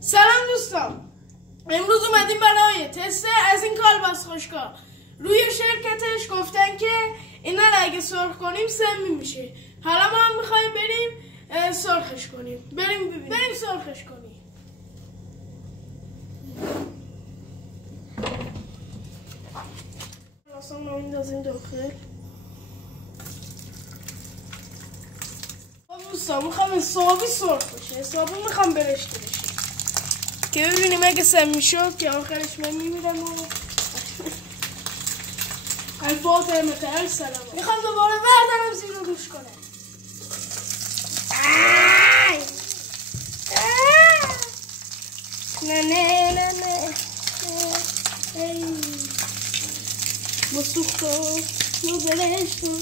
سلام دوستان، امروز اومدیم برای تست از این کالباس خشکا. روی شرکتش گفتن که اینا رو اگه سرخ کنیم سمی میشه. حالا ما هم میخوایم بریم سرخش کنیم. بریم سرخش کنیم. اصلا ما میندازیم داخل. دوستان میخوام حسابی سرخ بشه، حسابی میخوام برشته بشه که ببینیم اگه سمی شد که آخرش من میمیرم و الفاتحه متعال سلام. میخوام دوباره بردارم زیر رو روش کنم. نه مسوخو نو برشتو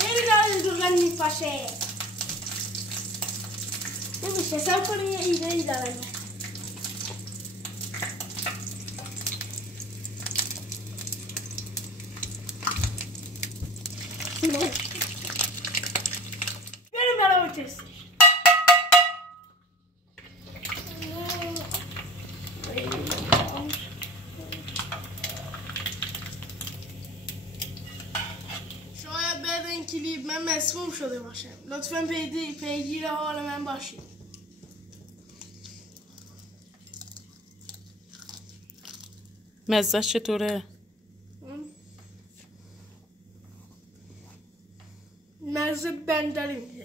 خیلی داره دوغن میپاشه. نمیشه حساب کنیم یه ایده ای دارم. بریم برای تستش. شاید بعد این کلیپ من مسموم شده باشم. لطفاً پیگیر حال من باشید. مزهش چطوره؟ مزه بندری